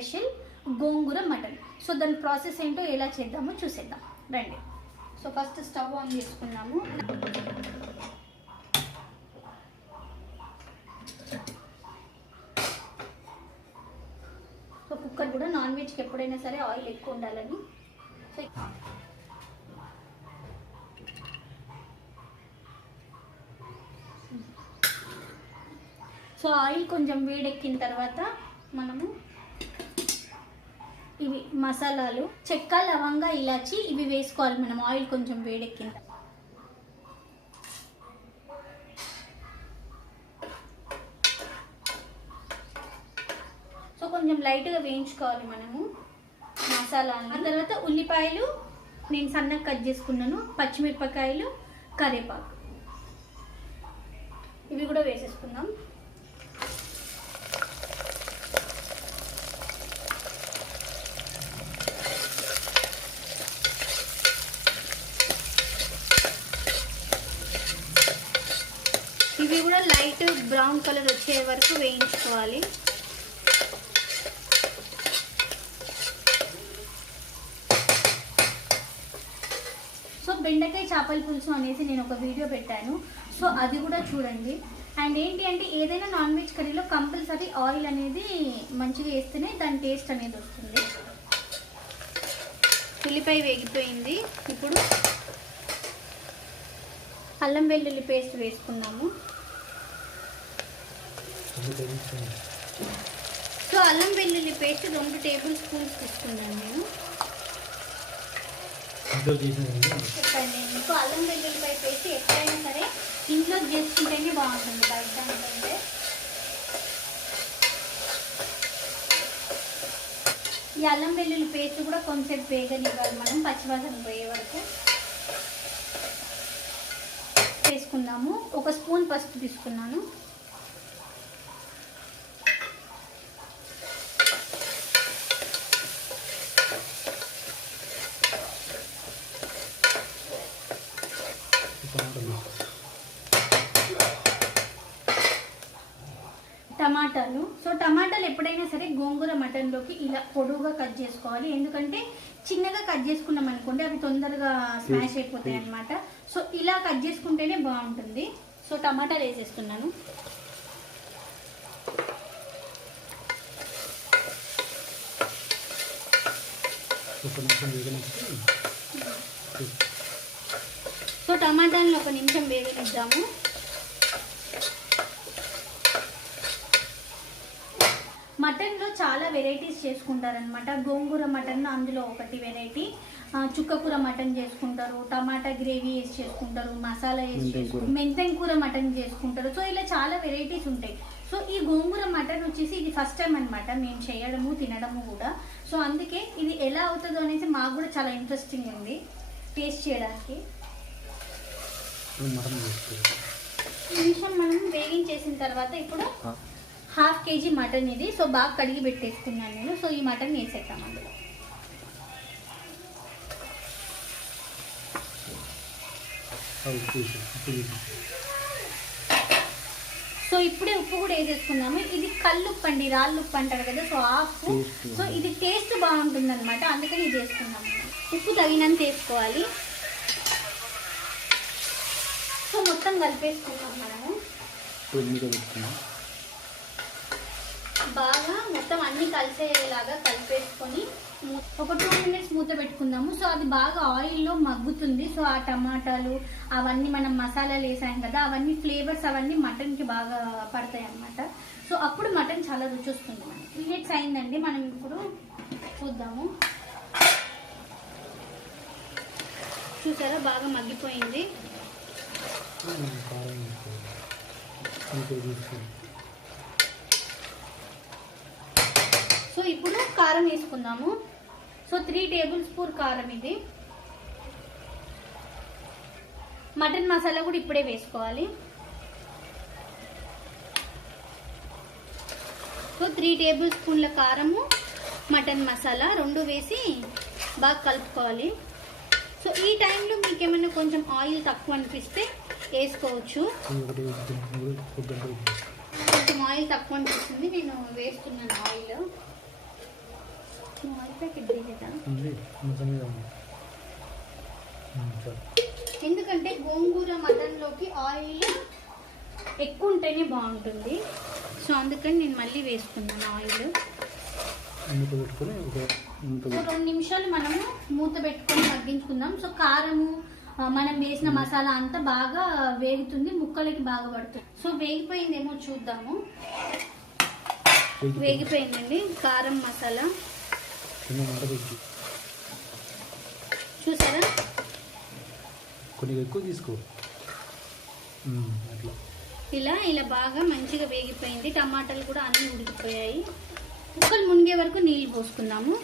Special గోంగూర mutton. So దాని process ఏంటో ఎలా చేద్దామో చూసేద్దాం రండి. సో ఫస్ట్ స్టవ్ ఆన్ చేసుకున్నాము. సో కుక్కర్ కూడా నాన్ వెజ్కి ఎప్పుడైనా సరే ఆయిల్ ఎక్కువ ఉండాలని. సో ఆయిల్ కొంచెం వేడెక్కిన తర్వాత మనము ఇవి మసాలాలు చెక్క, లవంగ, ఇలాచి ఇవి వేసుకోవాలి మనం ఆయిల్ కొంచెం వేడెక్కిన. సో కొంచెం లైట్గా వేయించుకోవాలి మనము మసాలాలు. తర్వాత ఉల్లిపాయలు నేను సన్నగా కట్ చేసుకున్నాను, పచ్చిమిరపకాయలు, కరివేపాకు ఇవి కూడా వేసేసుకుందాం. ఇవి కూడా లైట్ బ్రౌన్ కలర్ వచ్చే వరకు వేయించుకోవాలి. సో బెండకాయ చేపల పులుసు అనేసి నేను ఒక వీడియో పెట్టాను, సో అది కూడా చూడండి. అండ్ ఏంటి అంటే ఏదైనా నాన్ వెజ్ కర్రీలో కంపల్సరీ ఆయిల్ అనేది మంచిగా వేస్తేనే దాని టేస్ట్ అనేది వస్తుంది. ఉల్లిపాయ వేగిపోయింది. ఇప్పుడు అల్లం వెల్లుల్లి పేస్ట్ వేసుకున్నాము. సో అల్లం వెల్లుల్లి పేస్ట్ 2 టేబుల్ స్పూన్స్ తీసుకున్నాను నేను. సో అల్లం వెల్లుల్లిపాయ పేస్ట్ ఎక్కడైనా సరే ఇంట్లో చేసుకుంటేనే బాగుంటుంది, బయట దానికంటే. ఈ అల్లం వెల్లుల్లి పేస్ట్ కూడా కొంచెం వేగనివ్వాలి మనం, పచ్చివాసన పోయే వరకు వేసుకుందాము. 1 స్పూన్ పసుపు తీసుకున్నాను. టమాటాలు. సో టమాటాలు ఎప్పుడైనా సరే గోంగూర మటన్లోకి ఇలా పొడువుగా కట్ చేసుకోవాలి, ఎందుకంటే చిన్నగా కట్ చేసుకున్నాం అనుకోండి అవి తొందరగా స్మాష్ అయిపోతాయి అన్నమాట. సో ఇలా కట్ చేసుకుంటేనే బాగుంటుంది. సో టమాటాలు వేసేస్తున్నాను. సో టమాటాలను 1 నిమిషం వేగనిద్దాము. మటన్లో చాలా వెరైటీస్ చేసుకుంటారనమాట. గోంగూర మటన్ అందులో ఒకటి వెరైటీ, చుక్కకూర మటన్ చేసుకుంటారు, టమాటా గ్రేవీ వేసి చేసుకుంటారు, మసాలా వేసి చేసుకుంటారు, మెంతెం కూర మటన్ చేసుకుంటారు. సో ఇలా చాలా వెరైటీస్ ఉంటాయి. సో ఈ గోంగూర మటన్ వచ్చేసి ఇది ఫస్ట్ టైం అనమాట మేము చేయడము తినడము కూడా. సో అందుకే ఇది ఎలా అవుతుందో అనేది మాకు కూడా చాలా ఇంట్రెస్టింగ్ ఉంది టేస్ట్ చేయడానికి. ఈ నిమిషం మనం వేగించేసిన తర్వాత ఇప్పుడు 1/2 kg మటన్ ఇది. సో బాగా కడిగి పెట్టేసుకున్నాను నేను. సో ఈ మటన్ వేసేద్దాం అందులో. సో ఇప్పుడే ఉప్పు కూడా వేసేసుకున్నాము. ఇది కల్లుప్పు అండి, రాళ్ళుప్పు అంటారు కదా, సో ఆ ఉప్పు. సో ఇది టేస్ట్ బాగుంటుంది అనమాట, అందుకని ఇది వేసుకున్నాము. ఉప్పు తగినంత వేసుకోవాలి. సో మొత్తం కలిపేసుకున్నాం మనము. బాగా మొత్తం అన్ని కలిసేలాగా కలిపేసుకొని ఒక 2 మినిట్స్ మూత పెట్టుకుందాము. సో అది బాగా ఆయిల్లో మగ్గుతుంది. సో ఆ టమాటాలు అవన్నీ మనం మసాలాలు వేసాం కదా, అవన్నీ ఫ్లేవర్స్ అవన్నీ మటన్కి బాగా పడతాయి అన్నమాట. సో అప్పుడు మటన్ చాలా రుచి వస్తుంది. మనకి 3 మినిట్స్ అయిందండి. మనం ఇప్పుడు చూద్దాము. చూసారా బాగా మగ్గిపోయింది. సో ఇప్పుడు కారం వేసుకుందాము. సో 3 టేబుల్ స్పూన్ కారం ఇది. మటన్ మసాలా కూడా ఇప్పుడే వేసుకోవాలి. సో 3 టేబుల్ స్పూన్ల కారము, మటన్ మసాలా 2 వేసి బాగా కలుపుకోవాలి. సో ఈ టైంలో మీకు ఏమైనా కొంచెం ఆయిల్ తక్కువ అనిపిస్తే వేసుకోవచ్చు. కొంచెం ఆయిల్ తక్కువ అనిపిస్తుంది, నేను వేస్తున్నాను ఆయిల్. ఆయిల్ ప్యాకెట్ తీసేదా ఉంది కొంచెం మీద ఉంది. సరే. ఎందుకంటే గోంగూర మటన్లోకి ఆయిల్ ఎక్కువ ఉంటేనే బాగుంటుంది. సో అందుకని నేను మళ్ళీ వేసుకున్నాను ఆయిల్. మూత పెట్టుకొని ఒక సో 2 నిమిషాలు మనము మూత పెట్టుకొని మగ్గించుకుందాం. సో కారము మనం వేసిన మసాలా అంతా బాగా వేగుతుంది, ముక్కలకి బాగా పడుతుంది. సో వేగిపోయిందేమో చూద్దాము. వేగిపోయిందండి కారం మసాలా చూసారా. కొన్ని ఎక్కువ తీసుకో. అట్లా ఇలా బాగా మంచిగా వేగిపోయింది. టమాటాలు కూడా అన్నీ ఉడికిపోయాయి. ముక్కలు మునిగే వరకు నీళ్ళు పోసుకుందాము.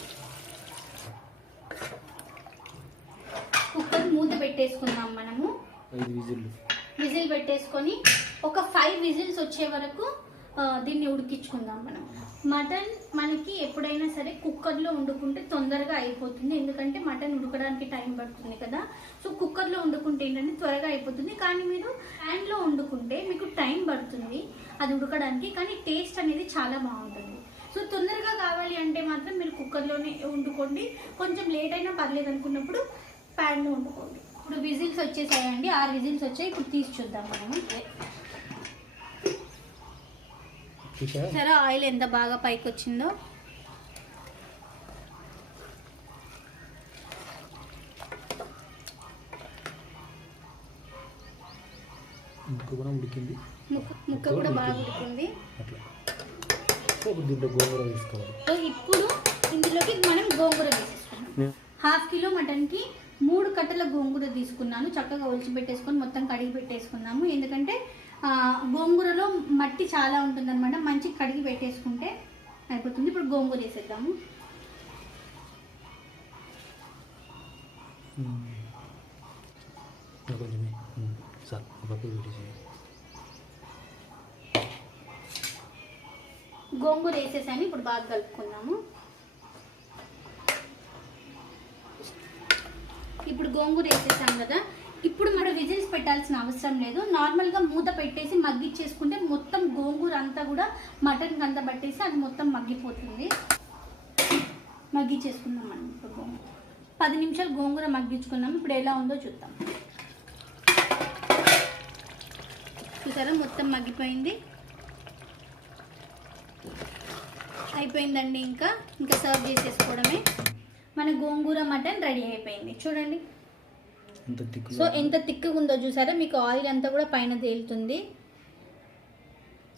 కుక్కర్ మూత పెట్టేసుకుందాం మనము. 5 విజిల్ పెట్టేసుకొని ఒక 5 విజిల్స్ వచ్చే వరకు దీన్ని ఉడికించుకుందాం మనం. మటన్ మనకి ఎప్పుడైనా సరే కుక్కర్లో వండుకుంటే తొందరగా అయిపోతుంది, ఎందుకంటే మటన్ ఉడకడానికి టైం పడుతుంది కదా. సో కుక్కర్లో వండుకుంటే ఏంటంటే త్వరగా అయిపోతుంది. కానీ మీరు ప్యాన్లో వండుకుంటే మీకు టైం పడుతుంది అది ఉడకడానికి, కానీ టేస్ట్ అనేది చాలా బాగుంటుంది. సో తొందరగా కావాలి అంటే మాత్రం మీరు కుక్కర్లోనే వండుకోండి. కొంచెం లేట్ అయినా పర్లేదు అనుకున్నప్పుడు ప్యాన్లో వండుకోండి. ఇప్పుడు విజిల్స్ వచ్చేసాయండి, 6 విజిల్స్ వచ్చాయి. ఇప్పుడు తీసి చూద్దాం మనము. సరే ఆయిల్ ఎంత బాగా పైకి వచ్చిందో. ముక్క కూడా ఉడికింది. ముక్క కూడా బాగా ఉడికింది. అట్లా దీంట్లో గోంగూర వేసుకోవాలి. సో ఇప్పుడు ఇందులోకి మనం గోంగూర వేసేసుకున్నాం. 1/2 కిలో మటన్కి 3 కట్టల గోంగూర తీసుకున్నాను. చక్కగా ఒలిచి పెట్టేసుకొని మొత్తం కడిగి పెట్టేసుకున్నాము. ఎందుకంటే గోంగూరలో మట్టి చాలా ఉంటుందన్నమాట, మంచి కడిగి పెట్టేసుకుంటే అయిపోతుంది. ఇప్పుడు గోంగూర వేసేద్దాము. గోంగూర వేసేసాను. ఇప్పుడు బాగా కలుపుకుందాము. ఇప్పుడు గోంగూర వేసేసాం కదా. ఇప్పుడు మనం విజిల్స్ పెట్టాల్సిన అవసరం లేదు. నార్మల్గా మూత పెట్టేసి మగ్గిచ్చేసుకుంటే మొత్తం గోంగూర అంతా కూడా మటన్కి అంతా పట్టేసి అది మొత్తం మగ్గిపోతుంది. మగ్గిచ్చేసుకుందాం మనం. ఇప్పుడు గోంగూర 10 నిమిషాలు గోంగూర మగ్గించుకున్నాం. ఇప్పుడు ఎలా ఉందో చూద్దాం. చూసారా మొత్తం మగ్గిపోయింది. అయిపోయిందండి. ఇంకా సర్వ్ చేసేసుకోవడమే. మన గోంగూర మటన్ రెడీ అయిపోయింది. చూడండి సో ఎంత థిక్గా ఉందో చూసారా. మీకు ఆయిల్ అంతా కూడా పైన తేలుతుంది.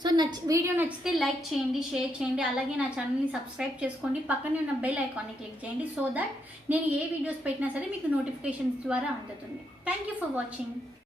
సో వీడియో నచ్చితే లైక్ చేయండి, షేర్ చేయండి, అలాగే నా ఛానల్ని సబ్స్క్రైబ్ చేసుకోండి. పక్కనే ఉన్న బెల్ ఐకాన్ని క్లిక్ చేయండి. సో దట్ నేను ఏ వీడియోస్ పెట్టినా సరే మీకు నోటిఫికేషన్స్ ద్వారా అందుతుంది. Thank you for watching.